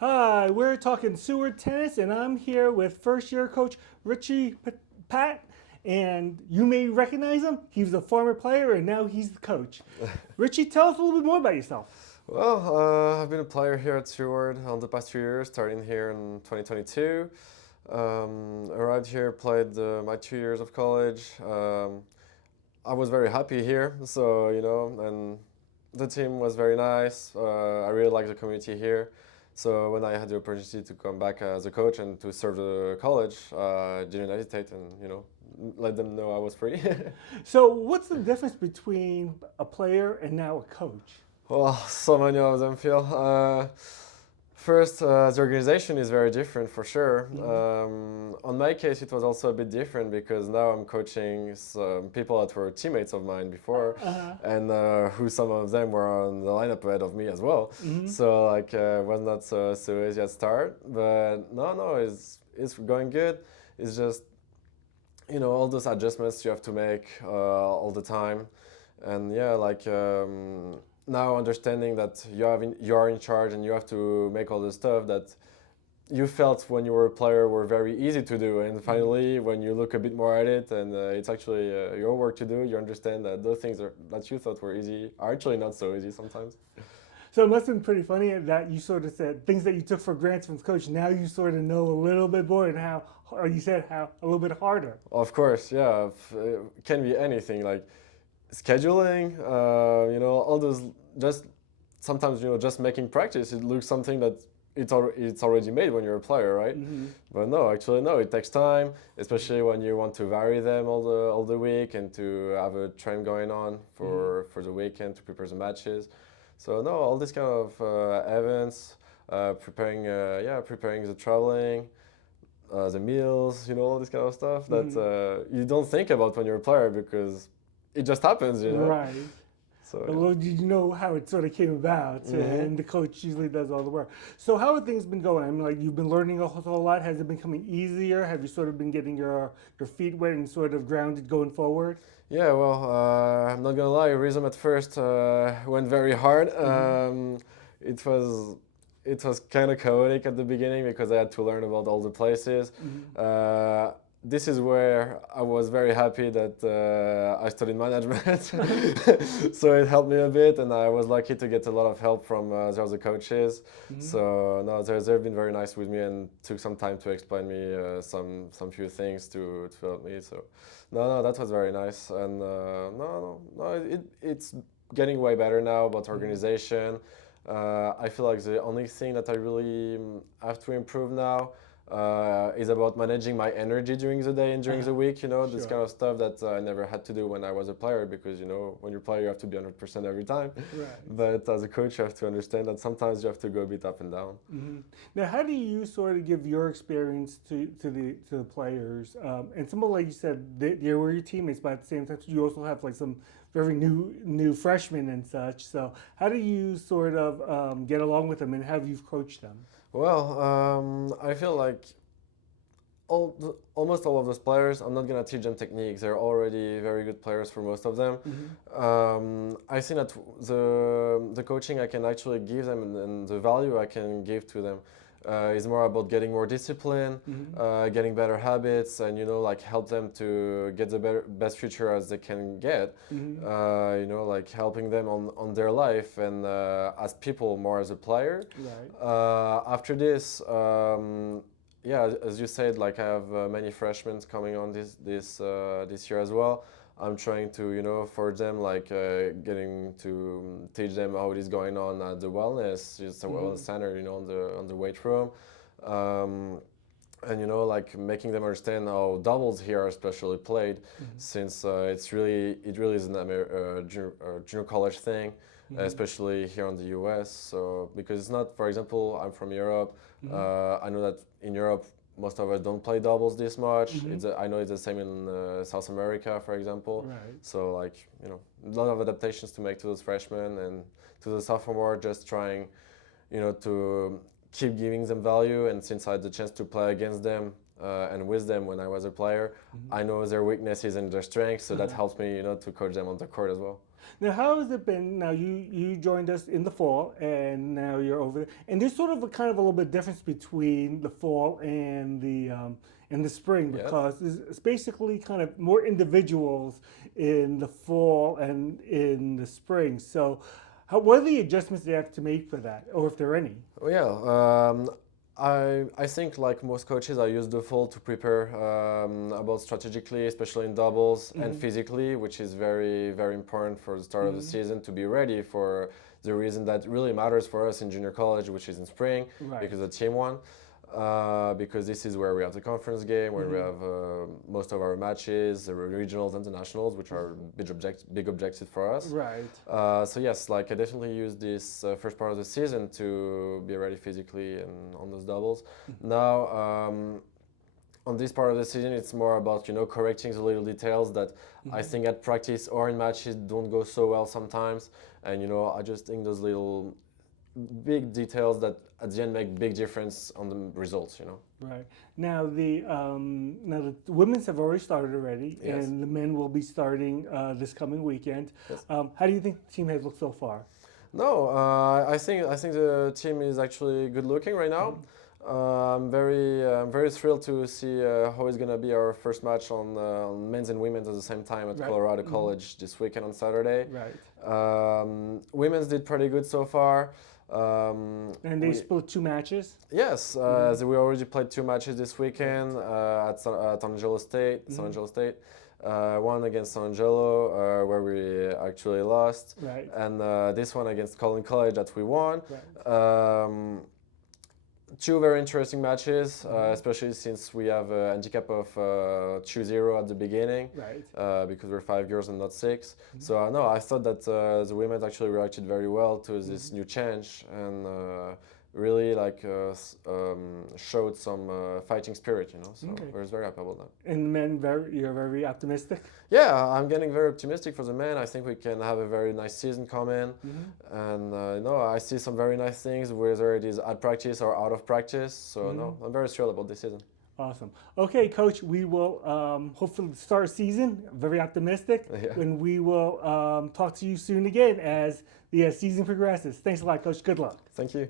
Hi, we're talking Seward tennis, and I'm here with first-year coach Richey Patte. And you may recognize him. He was a former player, and now he's the coach. Richie, tell us a little bit more about yourself. Well, I've been a player here at Seward on the past 2 years, starting here in 2022. Arrived here, played my 2 years of college. I was very happy here, and the team was very nice. I really like the community here. So when I had the opportunity to come back as a coach and to serve the college, I didn't hesitate and let them know I was free. So, what's the difference between a player and now a coach? Well, so many of them feel. First, the organization is very different for sure. On my case, it was also a bit different because now I'm coaching some people that were teammates of mine before, Uh-huh. and who some of them were on the lineup ahead of me as well. So like, was not so easy at start, but no, it's going good. It's just all those adjustments you have to make all the time, and yeah, like. Now understanding that you are in charge and you have to make all the stuff that you felt when you were a player were very easy to do, and finally when you look a bit more at it and it's actually your work to do, you understand that those things that you thought were easy are actually not so easy sometimes. So it must have been pretty funny that you sort of said things that you took for granted from the coach. Now you sort of know a little bit more, and how, or you said how a little bit harder. Of course, yeah, it can be anything like scheduling, all those, just sometimes just making practice. It looks something that it's already made when you're a player, right? But no, actually no. It takes time, especially when you want to vary them all the week and to have a train going on for the weekend to prepare the matches. So no, all these kind of events, preparing the traveling. The meals, all this kind of stuff that you don't think about when you're a player because it just happens. Right. So But little did you know how it sort of came about, and the coach usually does all the work. So how have things been going? I mean, like you've been learning a whole lot. Has it been becoming easier? Have you sort of been getting your feet wet and sort of grounded going forward? yeah, well, I'm not gonna lie. Rhythm at first went very hard. It was it was kind of chaotic at the beginning because I had to learn about all the places. This is where I was very happy that I studied management, so it helped me a bit, and I was lucky to get a lot of help from the other coaches. So no, they've been very nice with me and took some time to explain me some few things to help me. So no, that was very nice, and it's getting way better now about organization. I feel like the only thing that I really have to improve now is about managing my energy during the day and during the week. This Sure. kind of stuff that I never had to do when I was a player because when you're a player you have to be 100% every time. Right. But as a coach you have to understand that sometimes you have to go a bit up and down. Now, how do you sort of give your experience to the players? And some of, like you said, they were your teammates, but at the same time, you also have like some very new freshmen and such. So, how do you sort of get along with them, and how have you coached them? Well, I feel like almost all of those players, I'm not gonna teach them techniques. They're already very good players for most of them. I think that the coaching I can actually give them and the value I can give to them is more about getting more discipline, getting better habits, and like help them to get the best future as they can get. Like helping them on their life and as people more as a player. Right. After this. Yeah, as you said, like I have many freshmen coming on this year as well. I'm trying to, for them, like getting to teach them how it is going on at the wellness, it's a wellness center, on the weight room, and like making them understand how doubles here are especially played, since it really is an junior college thing, especially here in the U.S. So because it's not, for example, I'm from Europe. I know that in Europe, most of us don't play doubles this much. I know it's the same in South America, for example. Right. So like a lot of adaptations to make to those freshmen and to the sophomore, just trying to keep giving them value. And since I had the chance to play against them and with them when I was a player, I know their weaknesses and their strengths, so that helps me to coach them on the court as well. Now, how has it been? Now, you joined us in the fall, and now you're over there. And there's sort of a kind of a little bit difference between the fall and the spring Yes. because it's basically kind of more individuals in the fall and in the spring. So, what are the adjustments they have to make for that, or if there are any? Well, yeah, I think like most coaches, I use the fall to prepare about strategically, especially in doubles and physically, which is very, very important for the start of the season to be ready for the reason that really matters for us in junior college, which is in spring, Right. because the team won. Because this is where we have the conference game, where we have most of our matches, the regionals and the nationals, which are big objective for us. Right. So yes, like I definitely use this first part of the season to be ready physically and on those doubles. Now, on this part of the season, it's more about correcting the little details that I think at practice or in matches don't go so well sometimes, and I just think those little big details that at the end make big difference on the results. Right. Now the women's have already started already, Yes. and the men will be starting this coming weekend. Yes. How do you think the team has looked so far? No, I think the team is actually good looking right now. I'm very thrilled to see how it's gonna be our first match on men's and women's at the same time at Right. Colorado College this weekend on Saturday. Right. Women's did pretty good so far. And they split 2 matches. Yes, so we already played 2 matches this weekend at San Angelo State. San Angelo State. One against San Angelo, where we actually lost, Right. and this one against Colin College that we won. Right. 2 very interesting matches, especially since we have a handicap of 2-0 at the beginning, Right. because we're 5 girls and not 6. So no, I thought that the women actually reacted very well to this new change and really showed some fighting spirit, So I was very happy about that. And the men, you're very optimistic. Yeah, I'm getting very optimistic for the men. I think we can have a very nice season coming, and I see some very nice things, whether it is at practice or out of practice. So no, I'm very thrilled about this season. Awesome. Okay, Coach, we will hopefully start season very optimistic, Yeah. and we will talk to you soon again as the season progresses. Thanks a lot, Coach. Good luck. Thank you.